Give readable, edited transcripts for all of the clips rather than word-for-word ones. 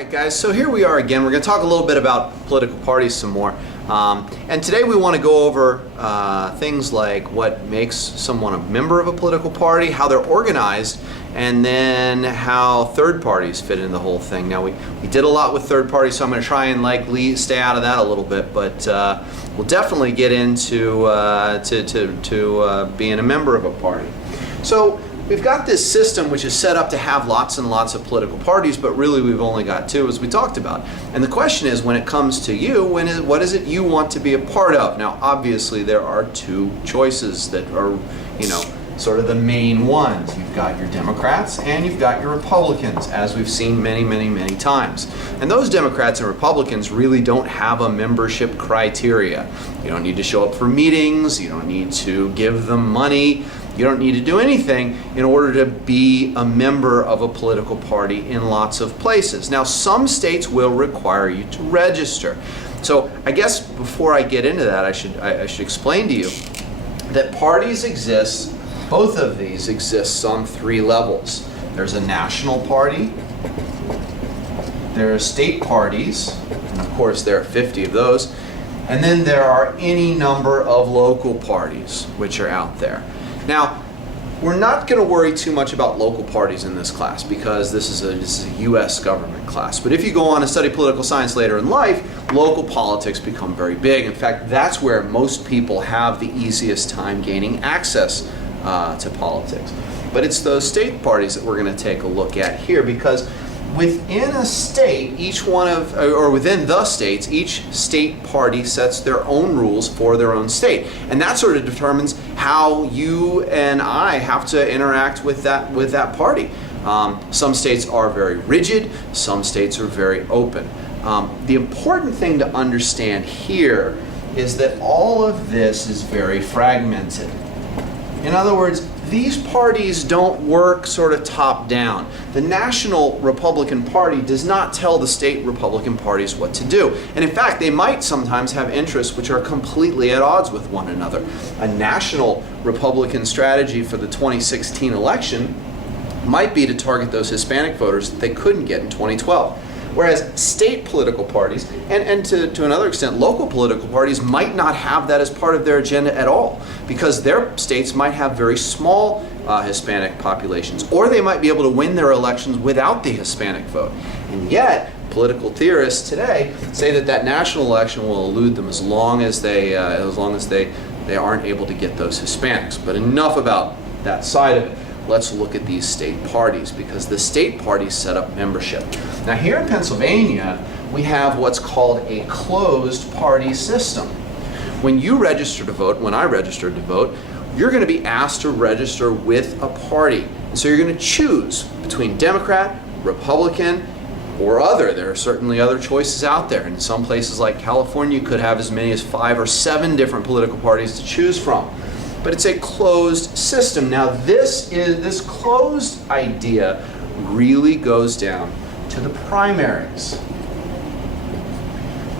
Alright guys, so here we are again. We're going to talk a little bit about political parties some more. And today we want to go over things like what makes someone a member of a political party, how they're organized, and then how third parties fit in the whole thing. Now we did a lot with third parties, so I'm going to try and stay out of that a little bit, but we'll definitely get into being a member of a party. So we've got this system which is set up to have lots and lots of political parties, but really we've only got two, as we talked about. And the question is, when it comes to you, what is it you want to be a part of? Now, obviously, there are two choices that are, sort of the main ones. You've got your Democrats and you've got your Republicans, as we've seen many, many, many times. And those Democrats and Republicans really don't have a membership criteria. You don't need to show up for meetings, you don't need to give them money, you don't need to do anything in order to be a member of a political party in lots of places. Now, some states will require you to register. So I guess before I get into that, I should explain to you that parties exist, both of these exist on three levels. There's a national party, there are state parties, and of course there are 50 of those, and then there are any number of local parties which are out there. Now, we're not going to worry too much about local parties in this class because this is a U.S. government class. But if you go on to study political science later in life, local politics become very big. In fact, that's where most people have the easiest time gaining access to politics. But it's those state parties that we're going to take a look at here, because within a state, within the states, each state party sets their own rules for their own state. And that sort of determines how you and I have to interact with that party. Some states are very rigid, some states are very open. The important thing to understand here is that all of this is very fragmented. In other words, these parties don't work sort of top down. The National Republican Party does not tell the state Republican parties what to do. And in fact, they might sometimes have interests which are completely at odds with one another. A national Republican strategy for the 2016 election might be to target those Hispanic voters that they couldn't get in 2012. Whereas state political parties, and to another extent local political parties, might not have that as part of their agenda at all, because their states might have very small Hispanic populations, or they might be able to win their elections without the Hispanic vote. And yet, political theorists today say that national election will elude them as long as they aren't able to get those Hispanics. But enough about that side of it. Let's look at these state parties, because the state parties set up membership. Now, here in Pennsylvania, we have what's called a closed party system. When you register to vote, when I registered to vote, you're going to be asked to register with a party. And so you're going to choose between Democrat, Republican, or other. There are certainly other choices out there. And in some places like California, you could have as many as 5 or 7 different political parties to choose from. But it's a closed system. Now, this closed idea really goes down to the primaries.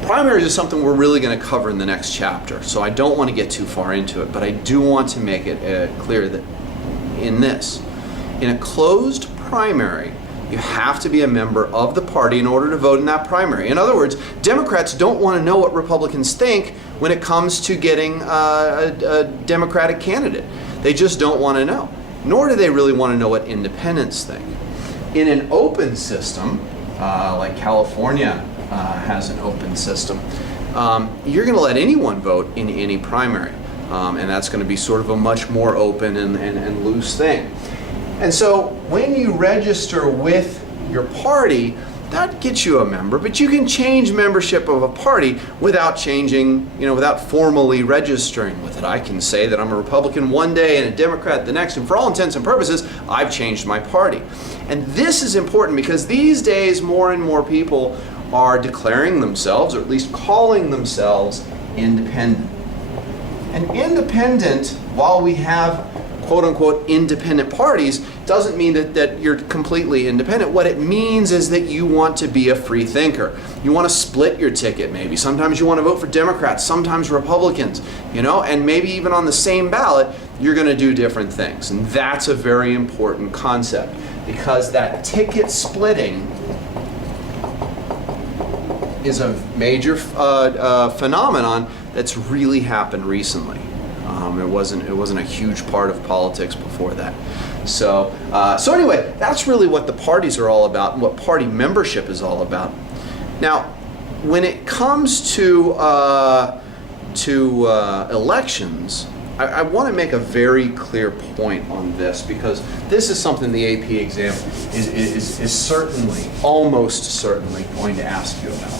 Primaries is something we're really going to cover in the next chapter, so I don't want to get too far into it, but I do want to make it clear that in a closed primary, you have to be a member of the party in order to vote in that primary. In other words, Democrats don't want to know what Republicans think when it comes to getting a Democratic candidate. They just don't want to know. Nor do they really want to know what independents think. In an open system, like California has an open system, you're going to let anyone vote in any primary. And that's going to be sort of a much more open and loose thing. And so when you register with your party, that gets you a member, but you can change membership of a party without without formally registering with it. I can say that I'm a Republican one day and a Democrat the next, and for all intents and purposes, I've changed my party. And this is important because these days more and more people are declaring themselves, or at least calling themselves, independent. And independent, while we have quote-unquote independent parties, doesn't mean that you're completely independent. What it means is that you want to be a free thinker. You want to split your ticket maybe. Sometimes you want to vote for Democrats, sometimes Republicans, and maybe even on the same ballot, you're going to do different things. And that's a very important concept, because that ticket splitting is a major phenomenon that's really happened recently. It wasn't a huge part of politics before that. So anyway, that's really what the parties are all about and what party membership is all about. Now, when it comes to elections, I want to make a very clear point on this, because this is something the AP exam is certainly, almost certainly, going to ask you about.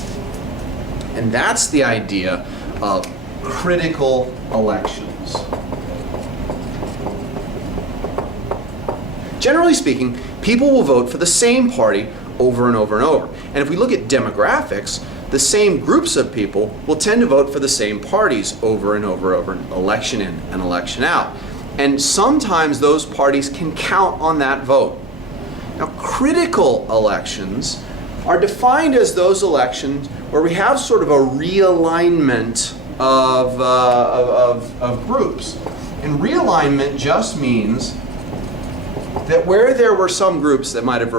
And that's the idea of critical elections. Generally speaking, people will vote for the same party over and over and over. And if we look at demographics, the same groups of people will tend to vote for the same parties over and over, election in and election out. And sometimes those parties can count on that vote. Now, critical elections are defined as those elections where we have sort of a realignment of groups. And realignment just means that where there were some groups that might have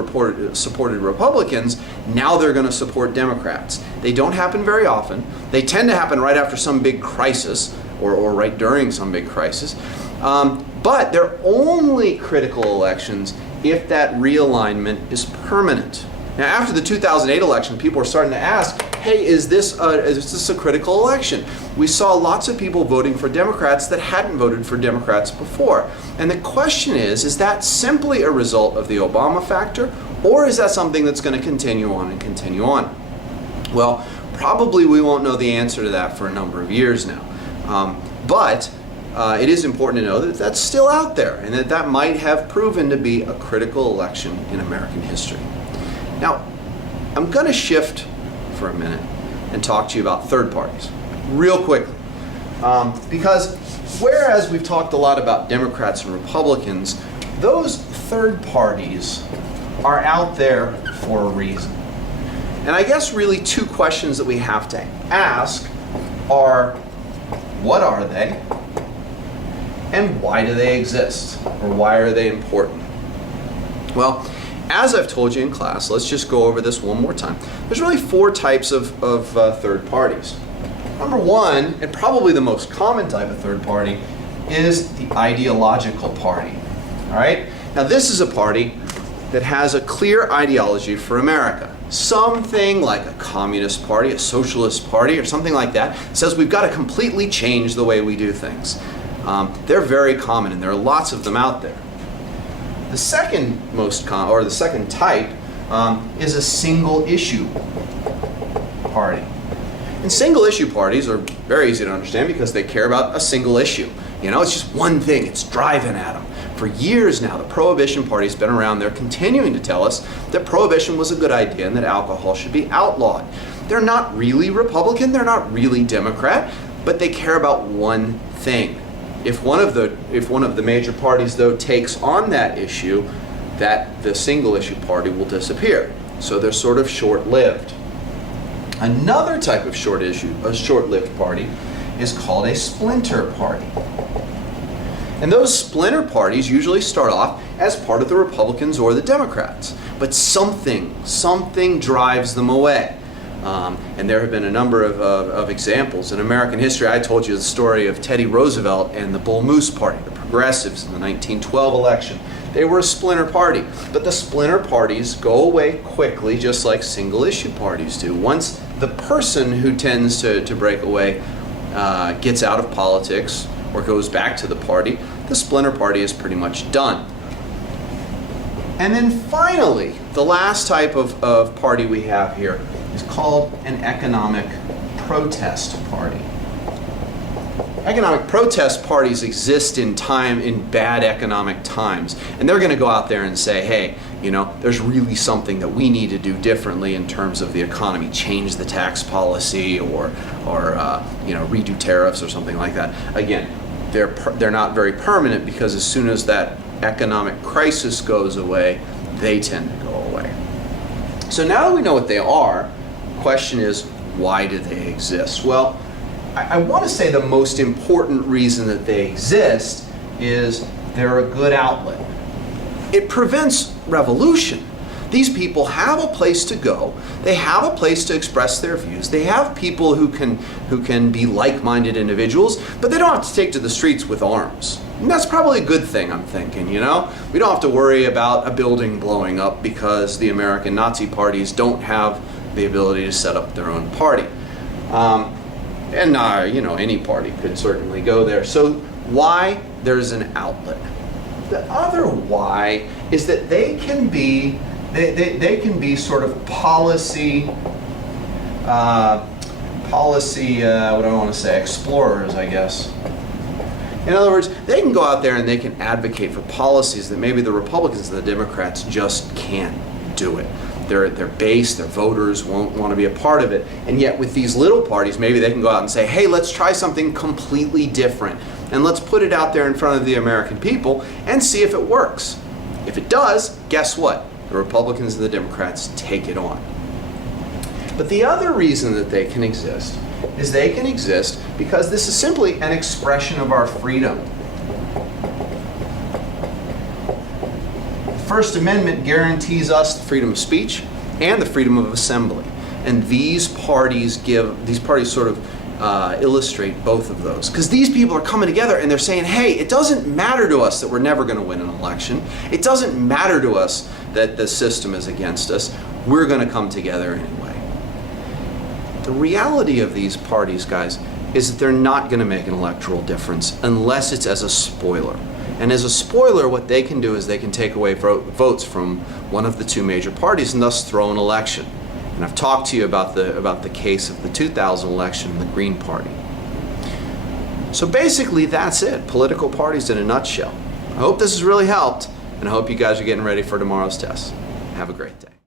supported Republicans, now they're going to support Democrats. They don't happen very often. They tend to happen right after some big crisis or right during some big crisis. But they're only critical elections if that realignment is permanent. Now, after the 2008 election, people are starting to ask, hey, is this a critical election? We saw lots of people voting for Democrats that hadn't voted for Democrats before. And the question is that simply a result of the Obama factor, or is that something that's going to continue on and continue on? Well, probably we won't know the answer to that for a number of years now. But it is important to know that that's still out there, and that might have proven to be a critical election in American history. Now, I'm going to shift for a minute and talk to you about third parties real quickly. Because whereas we've talked a lot about Democrats and Republicans, those third parties are out there for a reason. And I guess really two questions that we have to ask are, what are they? And why do they exist? Or why are they important? Well, as I've told you in class, let's just go over this one more time. There's really four types of third parties. Number one, and probably the most common type of third party, is the ideological party. All right? Now, this is a party that has a clear ideology for America. Something like a communist party, a socialist party, or something like that, says we've got to completely change the way we do things. They're very common, and there are lots of them out there. The second the second type is a single issue party. And single issue parties are very easy to understand because they care about a single issue. You know, it's just one thing, it's driving at them. For years now, the Prohibition Party's been around. They're continuing to tell us that Prohibition was a good idea and that alcohol should be outlawed. They're not really Republican, they're not really Democrat, but they care about one thing. If one of the major parties, though, takes on that issue, that the single issue party will disappear. So they're sort of short-lived. Another type of short-lived party is called a splinter party. And those splinter parties usually start off as part of the Republicans or the Democrats, but something drives them away. And there have been a number of examples. In American history, I told you the story of Teddy Roosevelt and the Bull Moose Party, the Progressives in the 1912 election. They were a splinter party, but the splinter parties go away quickly, just like single issue parties do. Once the person who tends to break away gets out of politics or goes back to the party, the splinter party is pretty much done. And then finally, the last type of party we have here is called an economic protest party. Economic protest parties exist in bad economic times, and they're going to go out there and say, hey, you know, there's really something that we need to do differently in terms of the economy, change the tax policy or redo tariffs or something like that. Again, they're not very permanent because as soon as that economic crisis goes away, they tend to go away. So now that we know what they are, the question is, why do they exist? Well, I want to say the most important reason that they exist is they're a good outlet. It prevents revolution. These people have a place to go. They have a place to express their views. They have people who can be like-minded individuals, but they don't have to take to the streets with arms. And that's probably a good thing, I'm thinking, you know? We don't have to worry about a building blowing up because the American Nazi parties don't have the ability to set up their own party. You know, any party could certainly go there. So why? There's an outlet. The other why is that they can be sort of policy what do I want to say, explorers, I guess. In other words, they can go out there and they can advocate for policies that maybe the Republicans and the Democrats just can't do it. Their base, their voters won't want to be a part of it. And yet with these little parties, maybe they can go out and say, hey, let's try something completely different. And let's put it out there in front of the American people and see if it works. If it does, guess what? The Republicans and the Democrats take it on. But the other reason that they can exist is they can exist because this is simply an expression of our freedom. The First Amendment guarantees us the freedom of speech and the freedom of assembly. And these parties sort of illustrate both of those. Because these people are coming together and they're saying, hey, it doesn't matter to us that we're never going to win an election. It doesn't matter to us that the system is against us. We're going to come together anyway. The reality of these parties, guys, is that they're not going to make an electoral difference unless it's as a spoiler. And as a spoiler, what they can do is they can take away votes from one of the two major parties and thus throw an election. And I've talked to you about the case of the 2000 election, the Green Party. So basically, that's it. Political parties in a nutshell. I hope this has really helped, and I hope you guys are getting ready for tomorrow's test. Have a great day.